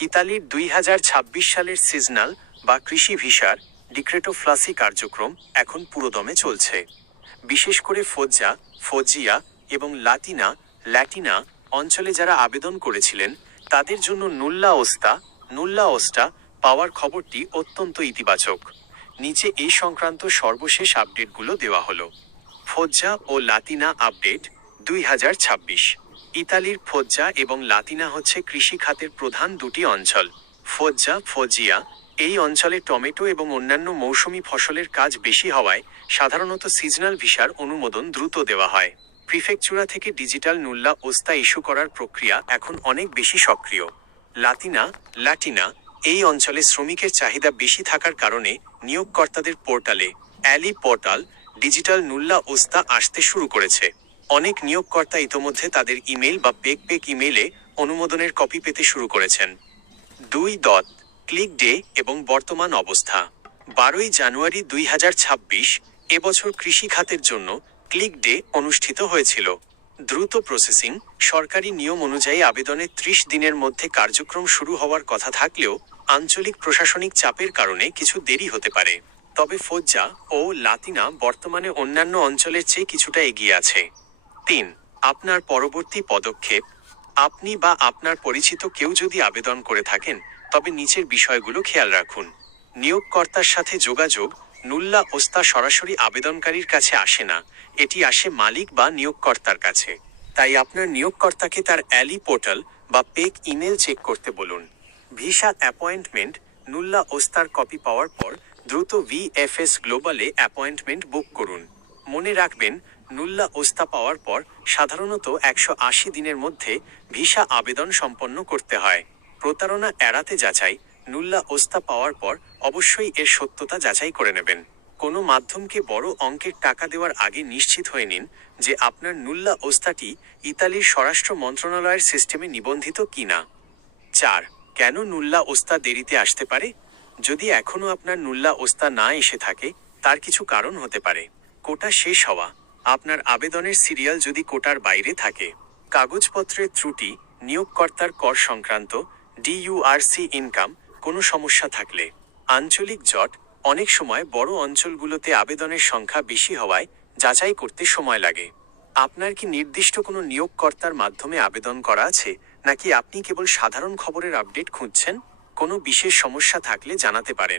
ইতালির 2026 সালের সিজনাল বা কৃষি ভিসার ডিক্রেটো ফ্লাসি কার্যক্রম এখন পুরোদমে চলছে। বিশেষ করে ফোজ্জা, ফোজিয়া এবং ল্যাটিনা অঞ্চলে যারা আবেদন করেছিলেন তাদের জন্য নুল্লা ওস্টা পাওয়ার খবরটি অত্যন্ত ইতিবাচক। নিচে এই সংক্রান্ত সর্বশেষ আপডেটগুলো দেওয়া হলো। ফোজ্জা ও লাতিনা আপডেট 2026। ইতালির ফোজ্জা এবং লাতিনা হচ্ছে কৃষি খাতের প্রধান দুটি অঞ্চল। ফোজিয়া এই অঞ্চলে টমেটো এবং অন্যান্য মৌসুমি ফসলের কাজ বেশি হওয়ায় সাধারণত সিজনাল ভিসার অনুমোদন দ্রুত দেওয়া হয়। প্রিফেকচুরা থেকে ডিজিটাল নুল্লা ওস্তা ইস্যু করার প্রক্রিয়া এখন অনেক বেশি সক্রিয়। লাটিনা এই অঞ্চলে শ্রমিকের চাহিদা বেশি থাকার কারণে নিয়োগকর্তাদের পোর্টালে পোর্টাল ডিজিটাল নুল্লা ওস্তা আসতে শুরু করেছে। অনেক নিয়োগকর্তা ইতোমধ্যে তাদের ইমেল বা পেক ইমেইলে অনুমোদনের কপি পেতে শুরু করেছেন। 2. ক্লিক ডে এবং বর্তমান অবস্থা। 12 জানুয়ারি 2026 এবছর কৃষি খাতের জন্য ক্লিক ডে অনুষ্ঠিত হয়েছিল। দ্রুত প্রসেসিং, সরকারি নিয়ম অনুযায়ী আবেদনের 30 দিনের মধ্যে কার্যক্রম শুরু হওয়ার কথা থাকলেও আঞ্চলিক প্রশাসনিক চাপের কারণে কিছু দেরি হতে পারে। তবে ফোজ্জা ও লাতিনা বর্তমানে অন্যান্য অঞ্চলের চেয়ে কিছুটা এগিয়ে আছে। 3. আপনার পরবর্তী পদক্ষেপ। আপনি বা আপনার পরিচিত কেউ যদি আবেদন করে থাকেন তবে নিচের বিষয়গুলো খেয়াল রাখুন। নিয়োগকর্তার সাথে যোগাযোগ। নুল্লা ওস্তা সরাসরি আবেদনকারীর কাছে আসে না, এটি আসে মালিক বা নিয়োগকর্তার কাছে। তাই আপনার নিয়োগকর্তাকে তার পোর্টাল বা পেক ইমেল চেক করতে বলুন। Visa appointment. নুল্লা ওস্তার কপি পাওয়ার পর দ্রুত VFS গ্লোবালে অ্যাপয়েন্টমেন্ট বুক করুন। মনে রাখবেন, নুল্লা ওস্তা পাওয়ার পর সাধারণত 180 দিনের মধ্যে ভিসা আবেদন সম্পন্ন করতে হয়। প্রতারণা এড়াতে যাচাই। নুল্লা ওস্তা পাওয়ার পর অবশ্যই এর সত্যতা যাচাই করে নেবেন। কোনো মাধ্যমকে বড় অঙ্কের টাকা দেওয়ার আগে নিশ্চিত হয়ে নিন যে আপনার নুল্লা ওস্তাটি ইতালির স্বরাষ্ট্র মন্ত্রণালয়ের সিস্টেমে নিবন্ধিত কিনা। 4. কেন নুল্লা ওস্তা দেরিতে আসতে পারে? যদি এখনও আপনার নুল্লা ওস্তা না এসে থাকে তার কিছু কারণ হতে পারে। কোটা শেষ হওয়া। আপনার আবেদনের সিরিয়াল যদি কোটার বাইরে থাকে। কাগজপত্রের ত্রুটি। নিয়োগকর্তার কর সংক্রান্ত DURC ইনকাম কোনো সমস্যা থাকলে। আঞ্চলিক জট। অনেক সময় বড় অঞ্চলগুলোতে আবেদনের সংখ্যা বেশি হওয়ায় যাচাই করতে সময় লাগে। আপনার কি নির্দিষ্ট কোনো নিয়োগকর্তার মাধ্যমে আবেদন করা আছে, নাকি আপনি কেবল সাধারণ খবরের আপডেট খুঁজছেন? কোনো বিশেষ সমস্যা থাকলে জানাতে পারেন।